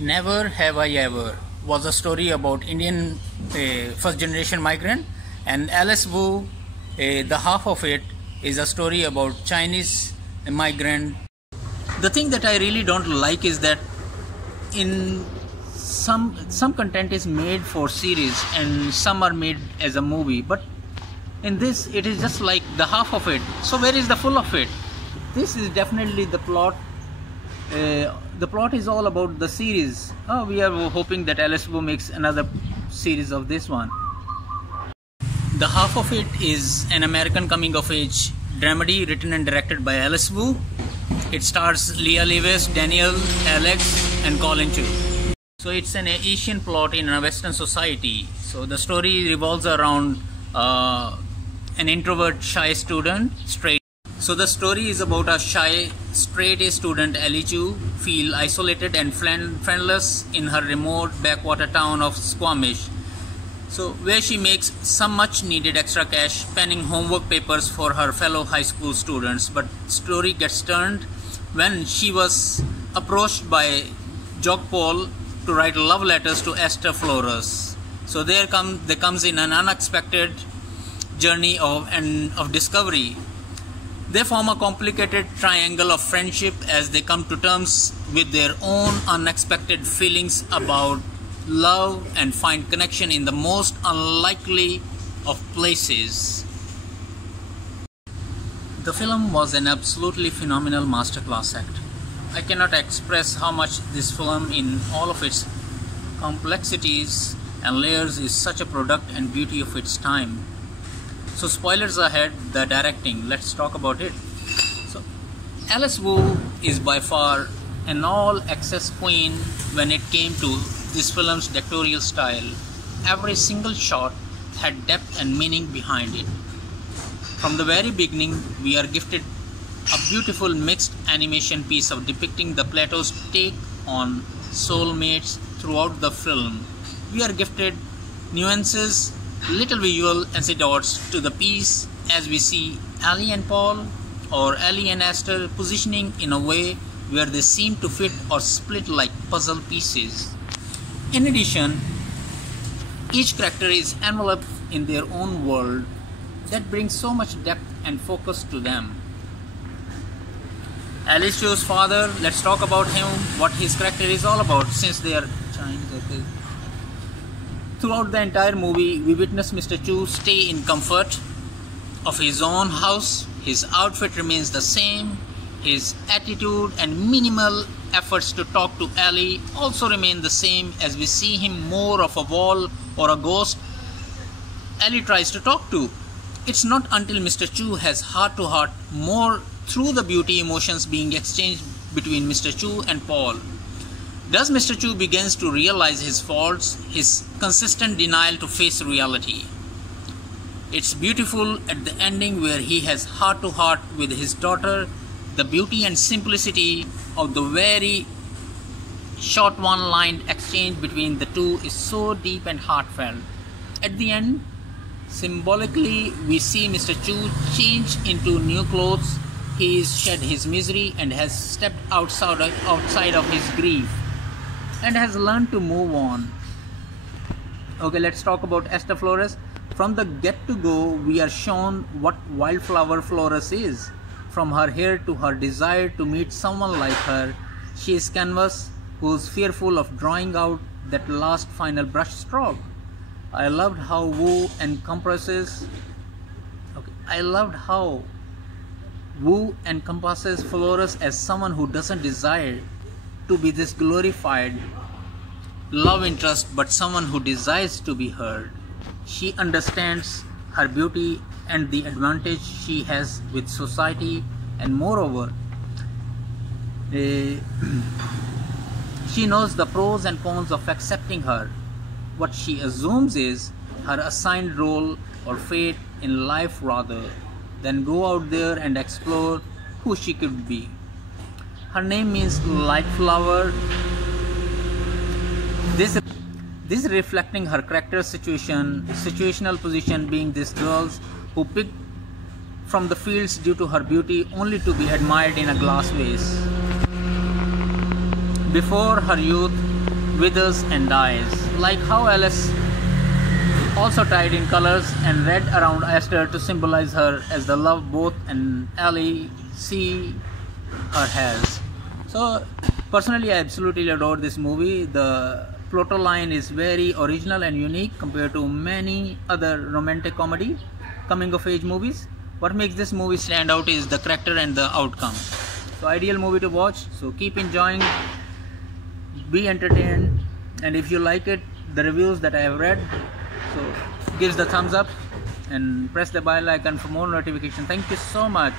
Never Have I Ever was a story about Indian first generation migrant, and Alice Wu, the half of it, is a story about Chinese migrant. The thing that I really don't like is that in some content is made for series and some are made as a movie, but in this it is just like the half of it. So where is the full of it? This is definitely the plot. The plot is all about the series. We are hoping that Alice Wu makes another series of this one. The half of it is an American coming of age dramedy written and directed by Alice Wu. It stars Leah Lewis, Daniel, Alex and Colin Chu. So it's an Asian plot in a Western society. So the story revolves around an introvert, shy student, straight. So the story is about a shy, straight-A student, Ellie Chu, feel isolated and friendless in her remote backwater town of Squamish. So where she makes some much needed extra cash penning homework papers for her fellow high school students. But story gets turned when she was approached by Jock Paul to write love letters to Esther Flores. So there comes in an unexpected journey of discovery. They form a complicated triangle of friendship as they come to terms with their own unexpected feelings about love and find connection in the most unlikely of places. The film was an absolutely phenomenal masterclass act. I cannot express how much this film in all of its complexities and layers is such a product and beauty of its time. So spoilers ahead, the directing, let's talk about it. So Alice Wu is by far an all-access queen when it came to this film's directorial style. Every single shot had depth and meaning behind it. From the very beginning, we are gifted a beautiful mixed animation piece of depicting the Plato's take on soulmates throughout the film. We are gifted nuances, little visual anecdotes to the piece as we see Ellie and Paul or Ellie and Esther positioning in a way where they seem to fit or split like puzzle pieces. In addition, each character is enveloped in their own world that brings so much depth and focus to them. Alice Chu's father, let's talk about him, what his character is all about since they are Chinese. Okay. Throughout the entire movie, we witness Mr. Chu stay in comfort of his own house. His outfit remains the same. His attitude and minimal efforts to talk to Ellie also remain the same as we see him more of a wall or a ghost Ellie tries to talk to. It's not until Mr. Chu has heart-to-heart more through the beauty emotions being exchanged between Mr. Chu and Paul does Mr. Chu begins to realize his faults, his consistent denial to face reality. It's beautiful at the ending where he has heart-to-heart with his daughter. The beauty and simplicity of the very short one-line exchange between the two is so deep and heartfelt. At the end, symbolically, we see Mr. Chu change into new clothes. He has shed his misery and has stepped outside of his grief and has learned to move on. Okay, let's talk about Esther Flores. From the get-to-go, we are shown what Wildflower Flores is. From her hair to her desire to meet someone like her, she is canvas who's fearful of drawing out that last final brush stroke. I loved how Wu encompasses Flores as someone who doesn't desire to be this glorified love interest, but someone who desires to be heard. She understands her beauty and the advantage she has with society, and moreover, she knows the pros and cons of accepting her. What she assumes is her assigned role or fate in life rather than go out there and explore who she could be. Her name means light flower. This reflecting her character's situational position, being this girl's who picked from the fields due to her beauty only to be admired in a glass vase. Before her youth, withers and dies. Like how Alice also tied in colors and red around Esther to symbolize her as the love both and Ellie see her has. So personally I absolutely adore this movie. The plot line is very original and unique compared to many other romantic comedy coming of age movies. What makes this movie stand out is the character and the outcome. So ideal movie to watch. So keep enjoying, be entertained, and if you like it, the reviews that I have read, so gives the thumbs up and press the bell icon for more notification. Thank you so much.